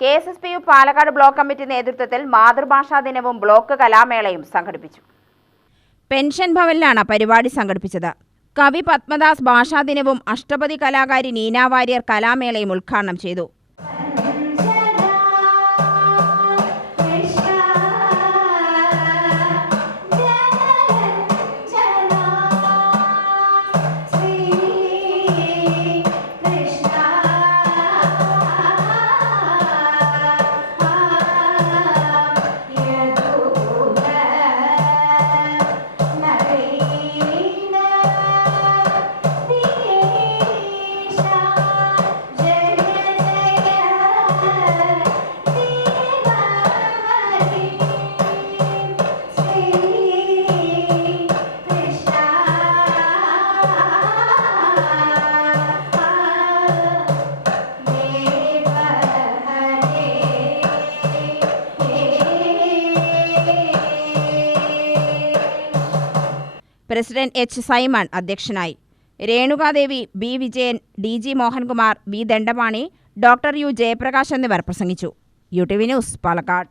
KSSPU Palakkad block committee നേതൃത്വത്തിൽ മാതൃഭാഷാ ദിനവും block കലാമേളയും സംഘടിപ്പിച്ചു. പെൻഷൻ ഭവനിലാണ് പരിപാടി സംഘടിപ്പിച്ചത്. കവി പത്മദാസ് ഭാഷാ ദിനവും അഷ്ടപതി കലാകാരി നീന വാര്യർ കലാമേളയും ഉദ്ഘാടനം ചെയ്തു. President H. സൈമൺ അധ്യക്ഷനായി. Renuka Devi, B. Vijayan, DG Mohankumar, V. Dandapani, doctor U. Jayaprakash എന്നിവർ പ്രസംഗിച്ചു. UTV news, Palakkad.